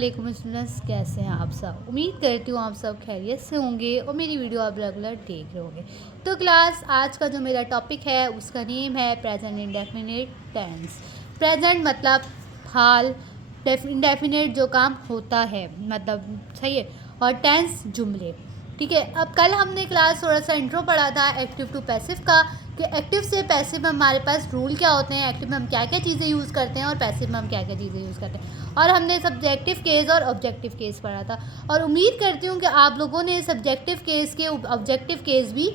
वालेकुम स्टूडेंट्स, कैसे हैं आप सब। उम्मीद करती हूँ आप सब खैरियत से होंगे और मेरी वीडियो आप रेगुलर देख रहे होंगे। तो क्लास आज का जो मेरा टॉपिक है उसका नेम है प्रेजेंट इंडेफिनिट टेंस। प्रेजेंट मतलब हाल, इंडेफिनिट जो काम होता है मतलब सही है, और टेंस जुमले। ठीक है, अब कल हमने क्लास थोड़ा सा इंट्रो पढ़ा था एक्टिव टू पैसिव का, कि एक्टिव से पैसिव में हमारे पास रूल क्या होते हैं, एक्टिव में हम क्या क्या चीज़ें यूज़ करते हैं और पैसिव में हम क्या क्या चीज़ें यूज़ करते हैं। और हमने सब्जेक्टिव केस और ऑब्जेक्टिव केस पढ़ा था, और उम्मीद करती हूँ कि आप लोगों ने सब्जेक्टिव केस के ऑब्जेक्टिव केस भी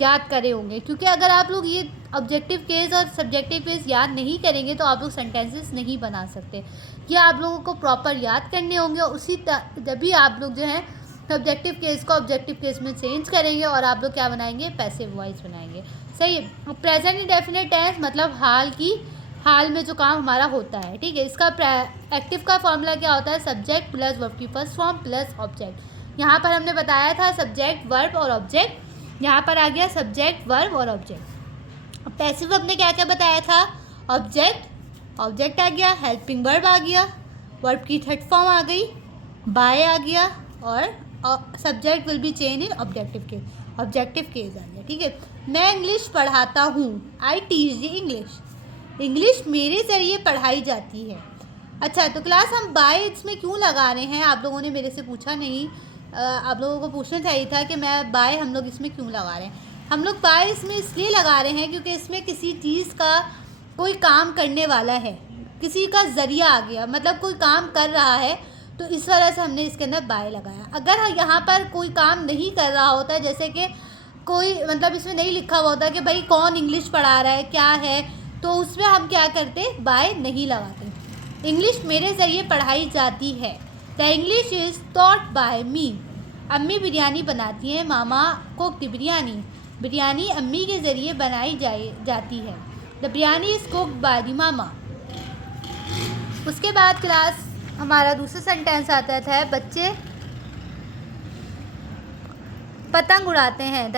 याद करे होंगे, क्योंकि अगर आप लोग ये ऑब्जेक्टिव केस और सब्जेक्टिव केस याद नहीं करेंगे तो आप लोग सेंटेंसेस नहीं बना सकते। ये आप लोगों को प्रॉपर याद करने होंगे, और उसी जब भी आप लोग जो है ऑब्जेक्टिव केस को ऑब्जेक्टिव केस में चेंज करेंगे और आप लोग क्या बनाएंगे, पैसिव वॉइस बनाएंगे। सही है। प्रेजेंट इंडेफिनिट टेंस मतलब हाल में जो काम हमारा होता है। ठीक है, इसका एक्टिव का फॉर्मूला क्या होता है, सब्जेक्ट प्लस वर्ब की फर्स्ट फॉर्म प्लस ऑब्जेक्ट। यहाँ पर हमने बताया था सब्जेक्ट वर्ब और ऑब्जेक्ट, यहाँ पर आ गया सब्जेक्ट वर्ब और ऑब्जेक्ट। पैसिव हमने क्या क्या बताया था, ऑब्जेक्ट आ गया, हेल्पिंग वर्ब आ गया, वर्ब की थर्ड फॉर्म आ गई, बाय आ गया, और subject will be change in objective case आ गया। ठीक है, मैं इंग्लिश पढ़ाता हूँ, आई टीच इंग्लिश मेरे ज़रिए पढ़ाई जाती है। अच्छा, तो क्लास हम बाय इसमें क्यों लगा रहे हैं, आप लोगों ने मेरे से पूछा नहीं, आप लोगों को पूछना चाहिए था कि मैं बाय हम लोग इसमें क्यों लगा रहे हैं। हम लोग बाय इसमें इसलिए लगा रहे हैं क्योंकि इसमें किसी चीज़ का कोई काम करने वाला है, किसी का ज़रिया आ गया, मतलब कोई काम कर रहा है, तो इस वजह से हमने इसके अंदर बाय लगाया। अगर यहाँ पर कोई काम नहीं कर रहा होता, जैसे कि कोई मतलब इसमें नहीं लिखा हुआ होता कि भाई कौन इंग्लिश पढ़ा रहा है, क्या है, तो उसमें हम क्या करते, बाय नहीं लगाते। इंग्लिश मेरे ज़रिए पढ़ाई जाती है, the English is taught by me. अम्मी बिरयानी बनाती हैं, मामा कुक द बिरयानी अम्मी के ज़रिए बनाई जाती है, the biryani is cooked by the mama. उसके बाद क्लास हमारा दूसरा सेंटेंस आता है, बच्चे पतंग उड़ाते हैं, the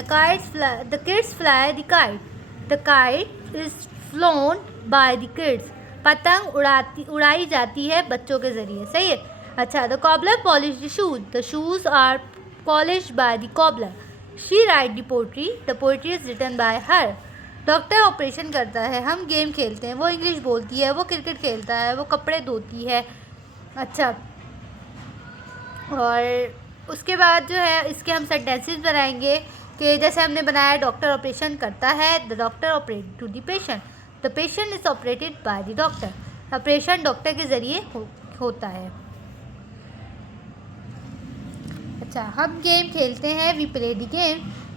kids fly the kite is phloem by the kids. पतंग उड़ाई जाती है बच्चों के ज़रिए। सही है। अच्छा, the cobbler polish the shoes are polish by the cobbler. She write the poetry is written by her. Doctor operation करता है, हम गेम खेलते हैं, वो इंग्लिश बोलती है, वो क्रिकेट खेलता है, वो कपड़े धोती है। अच्छा, और उसके बाद जो है इसके हम सेंटेंसेस बनाएंगे कि जैसे हमने बनाया डॉक्टर ऑपरेशन करता है, the doctor operate to the patient, the patient is operated by the doctor. Operation doctor के ज़रिए होता है। अच्छा, हम गेम खेलते हैं, we play the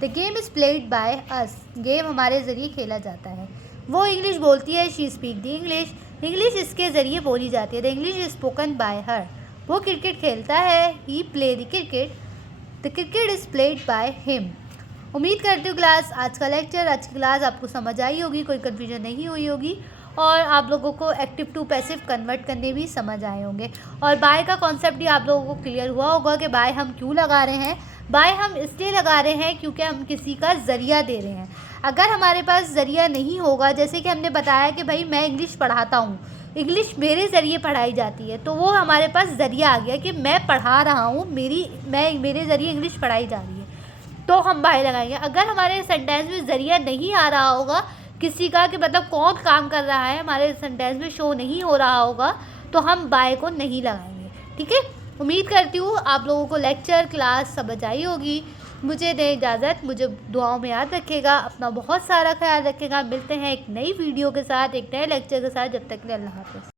game is played by us. गेम हमारे ज़रिए खेला जाता है। वो इंग्लिश बोलती है, शी स्पीक द इंग्लिश इसके ज़रिए बोली जाती है, the English is spoken by her. वो क्रिकेट खेलता है, he play the cricket is played by him. उम्मीद करती हूँ क्लास आज की क्लास आपको समझ आई होगी, कोई कन्फ्यूजन नहीं हुई होगी, और आप लोगों को एक्टिव टू पैसिव कन्वर्ट करने भी समझ आए होंगे, और बाय का कॉन्सेप्ट भी आप लोगों को क्लियर हुआ होगा कि बाय हम क्यों लगा रहे हैं। बाय हम इसलिए लगा रहे हैं क्योंकि हम किसी का ज़रिया दे रहे हैं। अगर हमारे पास ज़रिया नहीं होगा, जैसे कि हमने बताया कि भाई मैं इंग्लिश पढ़ाता हूँ, इंग्लिश मेरे ज़रिए पढ़ाई जाती है, तो वो हमारे पास ज़रिया आ गया कि मैं पढ़ा रहा हूँ, मेरे ज़रिए इंग्लिश पढ़ाई जा रही है, तो हम बाय लगाएंगे। अगर हमारे सेंटेंस में ज़रिया नहीं आ रहा होगा किसी का, कि मतलब कौन काम कर रहा है, हमारे सेंटेंस में शो नहीं हो रहा होगा, तो हम बाय को नहीं लगाएंगे। ठीक है, उम्मीद करती हूँ आप लोगों को लेक्चर क्लास समझ आई होगी। मुझे दें इजाज़त, मुझे दुआओं में याद रखिएगा, अपना बहुत सारा ख्याल रखिएगा। मिलते हैं एक नई वीडियो के साथ, एक नए लेक्चर के साथ। जब तक के लिए अल्लाह हाफ़िज़।